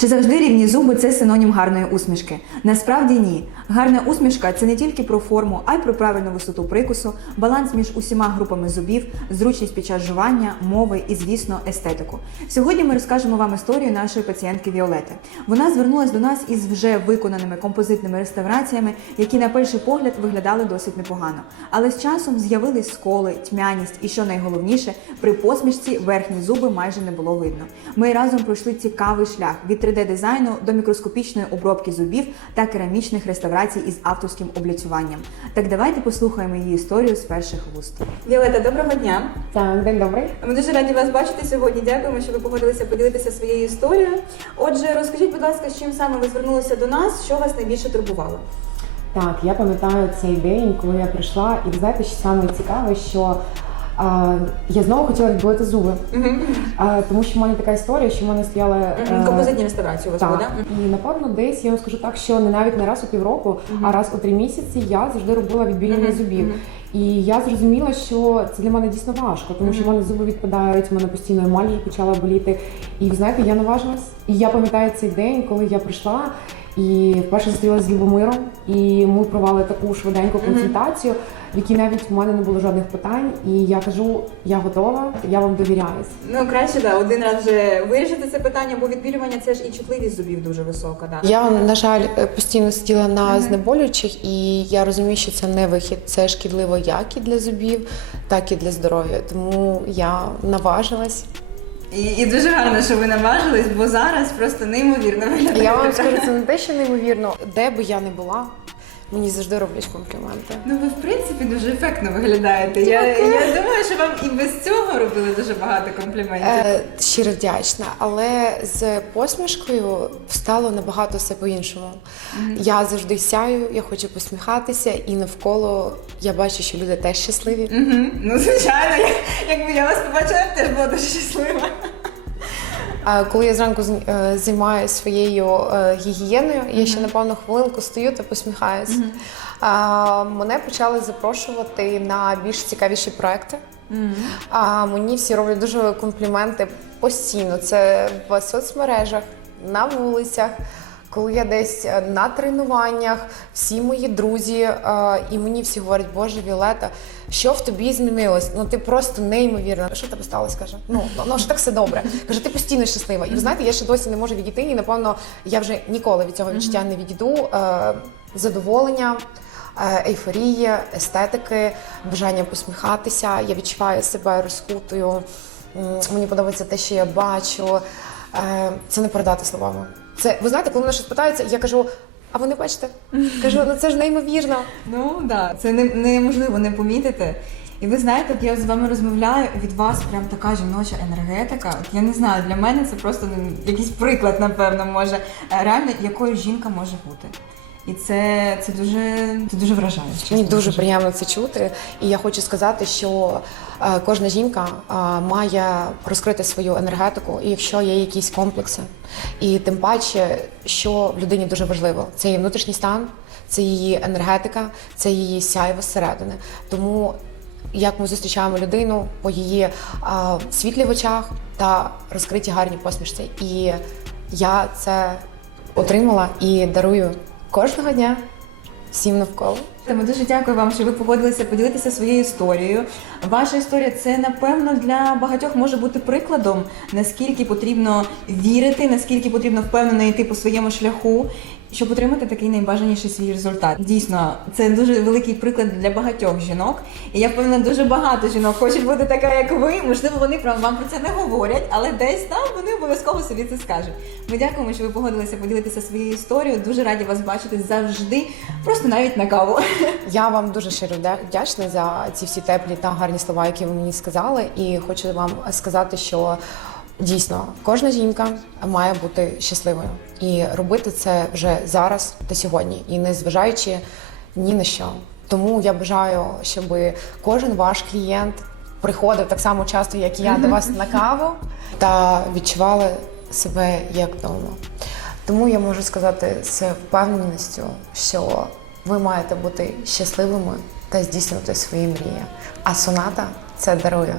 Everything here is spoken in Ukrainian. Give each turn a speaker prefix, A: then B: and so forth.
A: Чи завжди рівні зуби це синонім гарної усмішки? Насправді ні. Гарна усмішка це не тільки про форму, а й про правильну висоту прикусу, баланс між усіма групами зубів, зручність під час жування, мови і, звісно, естетику. Сьогодні ми розкажемо вам історію нашої пацієнтки Віолети. Вона звернулася до нас із вже виконаними композитними реставраціями, які на перший погляд виглядали досить непогано. Але з часом з'явились сколи, тьмяність і, що найголовніше, при посмішці верхні зуби майже не було видно. Ми разом пройшли цікавий шлях від 3D-дизайну до мікроскопічної обробки зубів та керамічних реставрацій із авторським обліцюванням. Так давайте послухаємо її історію з перших вуст. Віолета, доброго дня!
B: Так, день добрий.
A: Ми дуже раді вас бачити сьогодні. Дякуємо, що ви погодилися поділитися своєю історією. Отже, розкажіть, будь ласка, з чим саме ви звернулися до нас, що вас найбільше турбувало?
B: Так, я пам'ятаю цей день, коли я прийшла, і знаєте, що саме цікаве, що а, я знову хотіла відбувати зуби, а, тому що в мене така історія, що в мене стояли е,
A: Композитні реставрації у вас
B: Так,
A: да?
B: і напевно десь я вам скажу так, що не навіть не раз у півроку, а раз у три місяці я завжди робила відбілення зубів. І я зрозуміла, що це для мене дійсно важко, тому що в мене зуби відпадають, в мене постійно емаль почала боліти. І ви знаєте, я наважилась. І я пам'ятаю цей день, коли я прийшла і вперше зустрілася з Любомиром, і ми провели таку швиденьку консультацію, в якій навіть в мене не було жодних питань. І я кажу, я готова, я вам довіряюсь.
A: Ну краще да, один раз вже вирішити це питання, бо відбілювання це ж і чутливість зубів дуже висока. Да.
C: Я, на жаль, е, постійно сиділа на знеболюючих, і я розумію, що це не вихід. Це шкідливо як і для зубів, так і для здоров'я. Тому я наважилась.
A: І, і дуже гарно, що ви наважились, бо зараз просто неймовірно виглядає.
C: Я вам скажу, це не те, що неймовірно. Де би я не була, мені завжди роблять компліменти.
A: Ну, ви в принципі дуже ефектно виглядаєте. Я, я думаю, що вам і без цього робили дуже багато компліментів.
C: Е, щиро вдячна, але з посмішкою стало набагато все по-іншому. Я завжди сяю, я хочу посміхатися, і навколо я бачу, що люди теж щасливі.
A: Угу. Ну, звичайно, якби я вас побачила, я б теж була дуже щаслива.
C: Коли я зранку е, займаюся своєю е, гігієною, я ще напевно хвилинку стою та посміхаюсь. А, мене почали запрошувати на більш цікавіші проекти. А мені всі роблять дуже компліменти постійно. Це в соцмережах, на вулицях. Коли я десь е, на тренуваннях, всі мої друзі, е, і мені всі говорять, Боже, Віолета, що в тобі змінилось? Ну ти просто неймовірна. Що тебе сталося? каже? Ну, ну що так все добре. Каже, ти постійно щаслива. І ви знаєте, я ще досі не можу відійти, і напевно я вже ніколи від цього відчуття не відійду. Е, Задоволення. е, Ейфорія, естетики, бажання посміхатися. Я відчуваю себе розкутою. Мені подобається те, що я бачу. Це не передати словами. Це ви знаєте, коли мене щось питається, я кажу: а ви не бачите? Кажу, ну це ж неймовірно.
A: Ну так, да. це не, неможливо не помітити. І ви знаєте, от я з вами розмовляю, від вас прям така жіноча енергетика. Я не знаю, для мене це просто ну, якийсь приклад, напевно, може е, реально якою жінка може бути. І це, це дуже це дуже вражає. чесно
C: Мені дуже приємно це чути. І я хочу сказати, що е, кожна жінка е, має розкрити свою енергетику, і якщо є якісь комплекси, і тим паче, що в людині дуже важливо, це її внутрішній стан, це її енергетика, це її сяйво зсередини. Тому як ми зустрічаємо людину по її е, світлі в очах та розкриті гарні посмішці. І я це отримала і дарую кожного дня всім навколо.
A: Ми дуже дякую вам, що ви погодилися поділитися своєю історією. Ваша історія це напевно для багатьох може бути прикладом, наскільки потрібно вірити, наскільки потрібно впевнено йти по своєму шляху, щоб отримати такий найбажаніший свій результат. Дійсно, це дуже великий приклад для багатьох жінок. І я впевнена, дуже багато жінок хочуть бути така, як ви. Можливо, вони про вам про це не говорять, але десь там вони обов'язково собі це скажуть. Ми дякуємо, що ви погодилися поділитися своєю історією. Дуже раді вас бачити завжди, просто навіть на каву.
C: Я вам дуже щиро вдя- вдячна за ці всі теплі та гарні слова, які ви мені сказали. І хочу вам сказати, що дійсно кожна жінка має бути щасливою і робити це вже зараз та сьогодні, і не зважаючи ні на що. Тому я бажаю, щоб кожен ваш клієнт приходив так само часто, як і я, до вас на каву, та відчували себе як вдома. Тому я можу сказати з впевненістю, що ви маєте бути щасливими та здійснювати свої мрії. А соната це дарує.